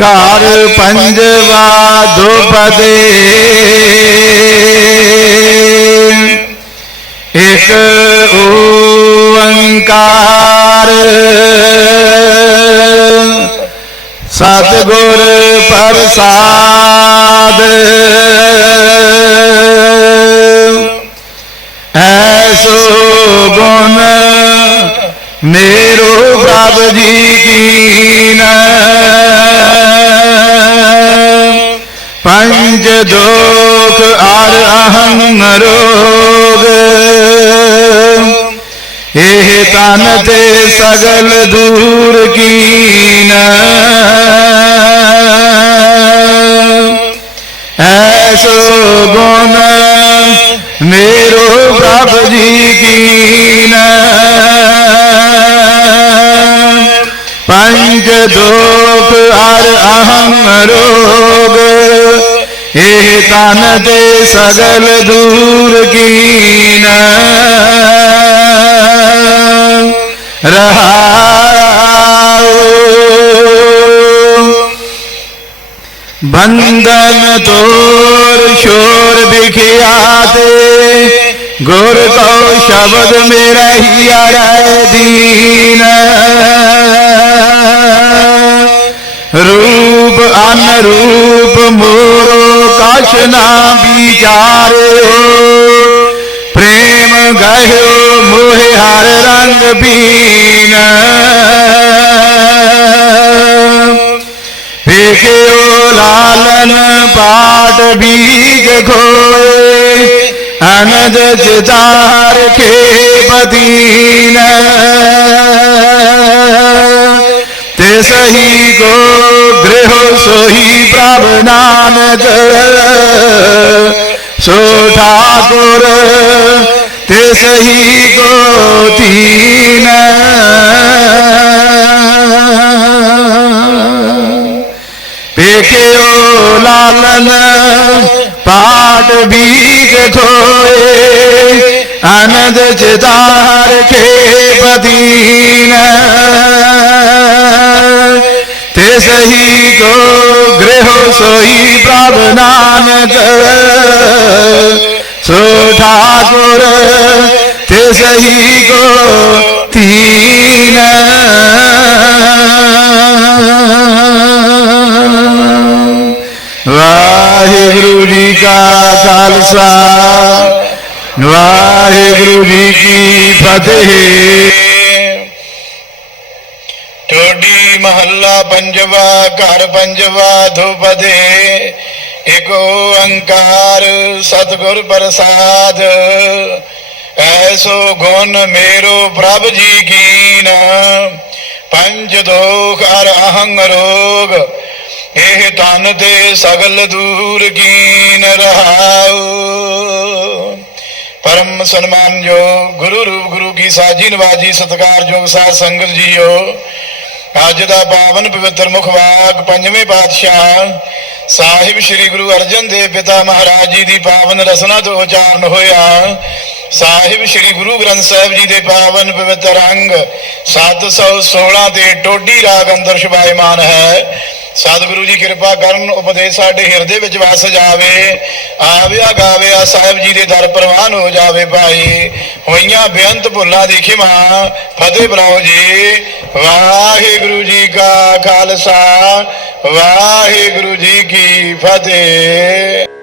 Car पंजवा द्रुपदे एक ओंकार सतगुर प्रसाद ऐसो गुण मेरो प्रभ जी दुख आर अहम रोग। एह तन ते सगल दूर कीन। ऐसो गुण मेरो प्रभ जी की न पंच दुख आर अहम ਇਹ ਤਨ ਤੇ ਸਗਲ ਦੂਰ ਕੀਨ। ਰਹਾਉ ਬੰਧਨ ਤੋਰ ਸ਼ੋਰ ਵਿਖਿਆ ਵਿਖਿਆਤੇ ਗੁਰ ਕਉ ਸ਼ਬਦ ਮੇਰਾ ਹੀ ਅੜੈ ਦੀਨ। ਰੂਪ ਅਨ ਰੂਪ ਮੋਰੋ वासना विचारे प्रेम गहे मुहे हर रंग बीन। पेखे लालन पाट बीज घोए अनज जदार के बदीन। ते सही गो सोही સોહી પ્રભનાન જળ सो ठाकुर, ते सही गोती तीन पेके ओ लालन, पाट बीज खोए, आनंद चितार के पदीना सही गो गृह सोई प्रावधान सो ठाकुर, ते सही गो तीन। वाहे गुरु जी का खालसा वाहे गुरु जी की फतेह। टोडी महल ਪੰਜਵਾ, ਘਰ ਪੰਜਵਾ, ਧੁਪਦੇ। ਇਕ ਓੰਕਾਰ, ਸਤਿਗੁਰ ਪ੍ਰਸਾਦ। ਐਸੋ ਗੁਣ ਮੇਰੋ ਪ੍ਰਭ ਜੀ ਕੀਨ। ਪੰਜ ਦੋਖ ਅਰ ਅਹੰਗ ਰੋਗ। ਇਹ ਤਨ ਤੇ ਸਗਲ ਦੂਰ ਕੀਨ ਰਹਾਉ। ਪਰਮ ਸਨਮਾਨਯੋ ਗੁਰੂ ਰੂਪ ਗੁਰੂ ਕੀ ਸਾਜੀ ਨਵਾਜੀ ਸਤਿਕਾਰਯੋਗ ਸਾਧ ਸੰਗਤ ਜੀਓ। ਅੱਜ ਦਾ ਪਾਵਨ ਪਵਿੱਤਰ ਮੁਖਵਾਕ ਪੰਜਵੇਂ ਪਾਤਸ਼ਾਹ ਸਾਹਿਬ ਸ੍ਰੀ ਗੁਰੂ ਅਰਜਨ ਦੇਵ ਪਿਤਾ ਮਹਾਰਾਜ ਜੀ ਦੀ ਪਾਵਨ ਰਸਨਾ ਤੋਂ ਉਚਾਰਨ ਹੋਇਆ। ਸਾਹਿਬ ਸ੍ਰੀ ਗੁਰੂ ਗ੍ਰੰਥ ਸਾਹਿਬ ਜੀ ਦੇ ਪਾਵਨ ਪਵਿੱਤਰ ਅੰਗ 716 ਦੇ ਟੋਡੀ ਰਾਗ ਅੰਦਰ ਸ਼ੁਭਾਇਮਾਨ ਹੈ। ਸਤਿਗੁਰੂ ਜੀ ਕਿਰਪਾ ਕਰਨ, ਉਪਦੇਸ਼ ਸਾਡੇ ਹਿਰਦੇ ਵਿੱਚ ਵਸ ਜਾਵੇ। ਆਵਿਆ ਗਾਵਿਆ ਸਾਹਿਬ ਜੀ ਦੇ ਦਰ ਪ੍ਰਵਾਨ ਹੋ ਜਾਵੇ ਭਾਈ। ਹੋਈਆਂ ਬੇਅੰਤ ਭੁੱਲਾਂ ਦੀ ਖਿਮਾ, ਫਤਿਹ ਬੁਲਾਓ ਜੀ। ਵਾਹਿਗੁਰੂ ਜੀ ਕਾ ਖਾਲਸਾ, ਵਾਹਿਗੁਰੂ ਜੀ ਕੀ ਫਤਿਹ।